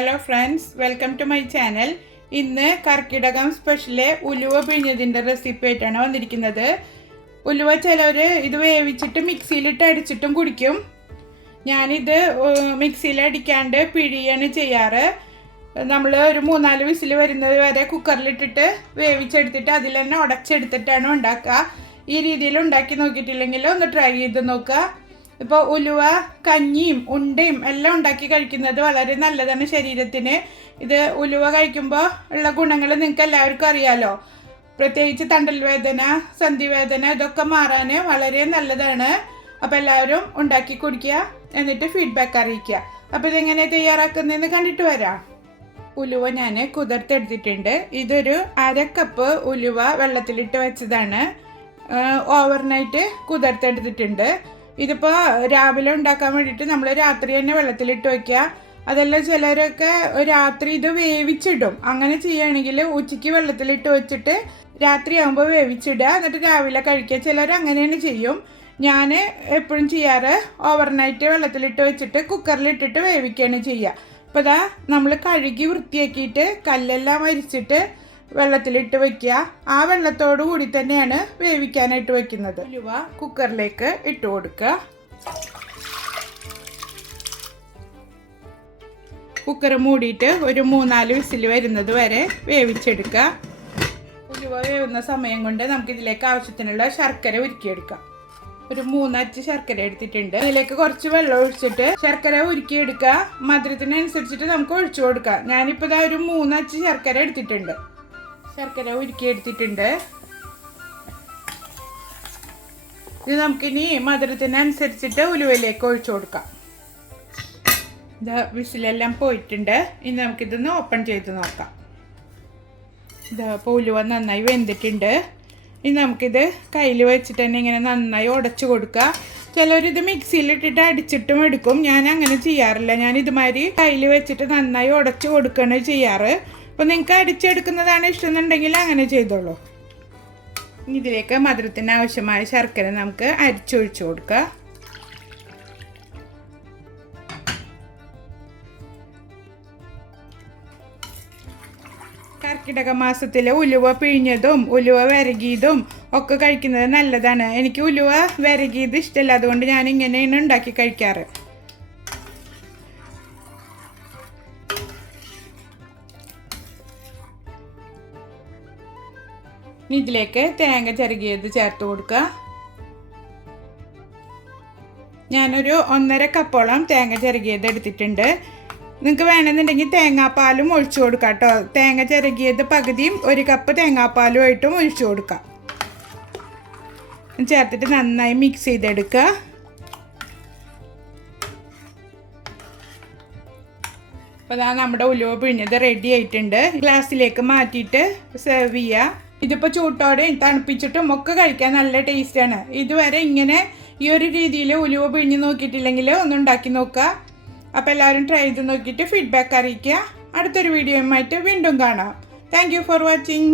Hello friends welcome to my channel ഇന്ന് കർക്കിടകം സ്പെഷ്യലെ ഉലുവ പിഴിഞ്ഞതിന്റെ recipe ആയിട്ടാണ് വന്നിരിക്കുന്നത്. ഉലുവ ചിലവർ ഇത് വേവിച്ചിട്ട് മിക്സിയിലിട്ട് അടിച്ചിട്ടും കുടിക്കും. ഞാനിത് മിക്സിയിൽ അടിക്കാണ്ട് പിഴിയാണ് ചെയ്യാറ്. നമ്മൾ ഒരു മൂന്നാൽ വിസിൽ വരുന്നത് വരെ കുക്കറിലിട്ടിട്ട് വേവിച്ചെടുത്തിട്ട് അതിൽ തന്നെ ഉടച്ചെടുത്തിട്ടാണ് ഉണ്ടാക്കുക. ഈ രീതിയിൽ ഉണ്ടാക്കി നോക്കിയിട്ടില്ലെങ്കിൽ ഒന്ന് ട്രൈ ചെയ്ത് നോക്കുക. ഇപ്പോൾ ഉലുവ കഞ്ഞിയും ഉണ്ടയും എല്ലാം ഉണ്ടാക്കി കഴിക്കുന്നത് വളരെ നല്ലതാണ് ശരീരത്തിന്. ഇത് ഉലുവ കഴിക്കുമ്പോൾ ഉള്ള ഗുണങ്ങൾ നിങ്ങൾക്ക് എല്ലാവർക്കും അറിയാലോ. പ്രത്യേകിച്ച് തണ്ടൽ വേദന സന്ധിവേദന ഇതൊക്കെ മാറാൻ വളരെ നല്ലതാണ്. അപ്പോൾ എല്ലാവരും ഉണ്ടാക്കി കുടിക്കുക എന്നിട്ട് ഫീഡ്ബാക്ക് അറിയിക്കുക. അപ്പോൾ ഇതെങ്ങനെ തയ്യാറാക്കുന്നതെന്ന് കണ്ടിട്ട് വരാം. ഉലുവ ഞാൻ കുതിർത്തെടുത്തിട്ടുണ്ട്. ഇതൊരു അര കപ്പ് ഉലുവ വെള്ളത്തിലിട്ട് വെച്ചതാണ്. ഓവർനൈറ്റ് കുതിർത്തെടുത്തിട്ടുണ്ട്. ഇതിപ്പോൾ രാവിലെ ഉണ്ടാക്കാൻ വേണ്ടിയിട്ട് നമ്മൾ രാത്രി തന്നെ വെള്ളത്തിലിട്ട് വയ്ക്കുക അതല്ല ചിലരൊക്കെ രാത്രി ഇത് വേവിച്ചിടും. അങ്ങനെ ചെയ്യുകയാണെങ്കിൽ ഉച്ചയ്ക്ക് വെള്ളത്തിലിട്ട് വെച്ചിട്ട് രാത്രി ആകുമ്പോൾ വേവിച്ചിടുക. എന്നിട്ട് രാവിലെ കഴിക്കുക. ചിലർ അങ്ങനെയാണ് ചെയ്യും. ഞാൻ എപ്പോഴും ചെയ്യാറ് ഓവർനൈറ്റ് വെള്ളത്തിലിട്ട് വെച്ചിട്ട് കുക്കറിലിട്ടിട്ട് വേവിക്കുകയാണ് ചെയ്യുക. ഇപ്പോൾ ഇതാ നമ്മൾ കഴുകി വൃത്തിയാക്കിയിട്ട് കല്ലെല്ലാം അരിച്ചിട്ട് വെള്ളത്തിലിട്ട് വെക്കുക. ആ വെള്ളത്തോടു കൂടി തന്നെയാണ് വേവിക്കാനായിട്ട് വെക്കുന്നത്. ഉലുവ കുക്കറിലേക്ക് ഇട്ട് കൊടുക്കുക. കുക്കർ മൂടിയിട്ട് ഒരു മൂന്നാൽ വിസിൽ വരുന്നത് വരെ വേവിച്ചെടുക്കുക. ഉലുവ വേവുന്ന സമയം കൊണ്ട് നമുക്ക് ഇതിലേക്ക് ആവശ്യത്തിനുള്ള ശർക്കര ഉരുക്കിയെടുക്കാം. ഒരു മൂന്നച്ച് ശർക്കര എടുത്തിട്ടുണ്ട്. അതിലേക്ക് കുറച്ച് വെള്ളം ഒഴിച്ചിട്ട് ശർക്കര ഉരുക്കിയെടുക്കുക. മധുരത്തിനനുസരിച്ചിട്ട് നമുക്ക് ഒഴിച്ചു കൊടുക്കാം. ഞാനിപ്പോൾ ഒരു മൂന്നച്ച് ശർക്കര എടുത്തിട്ടുണ്ട്. ശർക്കര ഉരുക്കി എടുത്തിട്ടുണ്ട് ഇത് നമുക്കിനി മധുരത്തിനനുസരിച്ചിട്ട് ഉലുവയിലേക്ക് ഒഴിച്ചു കൊടുക്കാം. ഇത് വിസിലെല്ലാം പോയിട്ടുണ്ട്. ഇനി നമുക്കിതൊന്ന് ഓപ്പൺ ചെയ്ത് നോക്കാം. ഇത് അപ്പോൾ ഉലുവ നന്നായി വെന്തിട്ടുണ്ട്. ഇനി നമുക്കിത് കയ്യിൽ വെച്ചിട്ട് തന്നെ ഇങ്ങനെ നന്നായി ഉടച്ചു കൊടുക്കുക. ചിലരിത് മിക്സിയിലിട്ടിട്ട് അടിച്ചിട്ടും എടുക്കും. ഞാൻ അങ്ങനെ ചെയ്യാറില്ല. ഞാൻ ഇതുമാതിരി കയ്യിൽ വെച്ചിട്ട് നന്നായി ഉടച്ചു കൊടുക്കുകയാണ് ചെയ്യാറ്. അപ്പോൾ നിങ്ങൾക്ക് അടിച്ചെടുക്കുന്നതാണ് ഇഷ്ടമെന്നുണ്ടെങ്കിൽ അങ്ങനെ ചെയ്തോളൂ. ഇതിലേക്ക് മധുരത്തിന് ആവശ്യമായ ശർക്കര നമുക്ക് അരിച്ചൊഴിച്ചു കൊടുക്കുക കർക്കിടക മാസത്തിലെ ഉലുവ പിഴിഞ്ഞതും ഉലുവ വരകിയതും ഒക്കെ കഴിക്കുന്നത് നല്ലതാണ്. എനിക്ക് ഉലുവ വരകിയത് ഇഷ്ടമല്ല അതുകൊണ്ട് ഞാൻ ഇങ്ങനെയാണ് ഉണ്ടാക്കി കഴിക്കാറ്. ഇനി ഇതിലേക്ക് തേങ്ങ ചിരകിയത് ചേർത്ത് കൊടുക്കുക. ഞാനൊരു ഒന്നര കപ്പോളം തേങ്ങ ചിരകിയത് എടുത്തിട്ടുണ്ട്. നിങ്ങൾക്ക് വേണമെന്നുണ്ടെങ്കിൽ തേങ്ങാപ്പാലും ഒഴിച്ചു കൊടുക്കാം കേട്ടോ. തേങ്ങ ചിരകിയത് പകുതിയും ഒരു കപ്പ് തേങ്ങാപ്പാലും ആയിട്ടും ഒഴിച്ചു കൊടുക്കാം. ചേർത്തിട്ട് നന്നായി മിക്സ് ചെയ്തെടുക്കുക. അപ്പോൾ അതാ നമ്മുടെ ഉലുവ പിഴിഞ്ഞത് റെഡി ആയിട്ടുണ്ട്. ഗ്ലാസ്സിലേക്ക് മാറ്റിയിട്ട് സെർവ് ചെയ്യുക. ഇതിപ്പോൾ ചൂട്ടോടെയും തണുപ്പിച്ചിട്ടും ഒക്കെ കഴിക്കാൻ നല്ല ടേസ്റ്റാണ് ഇതുവരെ ഇങ്ങനെ ഈ ഒരു രീതിയിൽ ഉലുവ പിഴിഞ്ഞ് നോക്കിയിട്ടില്ലെങ്കിൽ ഒന്ന് ഉണ്ടാക്കി നോക്കുക. അപ്പോൾ എല്ലാവരും ട്രൈ ചെയ്ത് നോക്കിയിട്ട് ഫീഡ്ബാക്ക് അറിയിക്കുക. അടുത്തൊരു വീഡിയോയുമായിട്ട് വീണ്ടും കാണാം. Thank for watching